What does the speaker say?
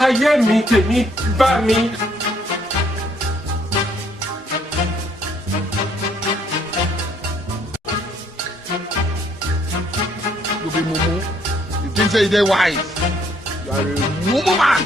ayé mi tèmi bá mi. You be mumu. You think say you dey wise? You are a mumu man.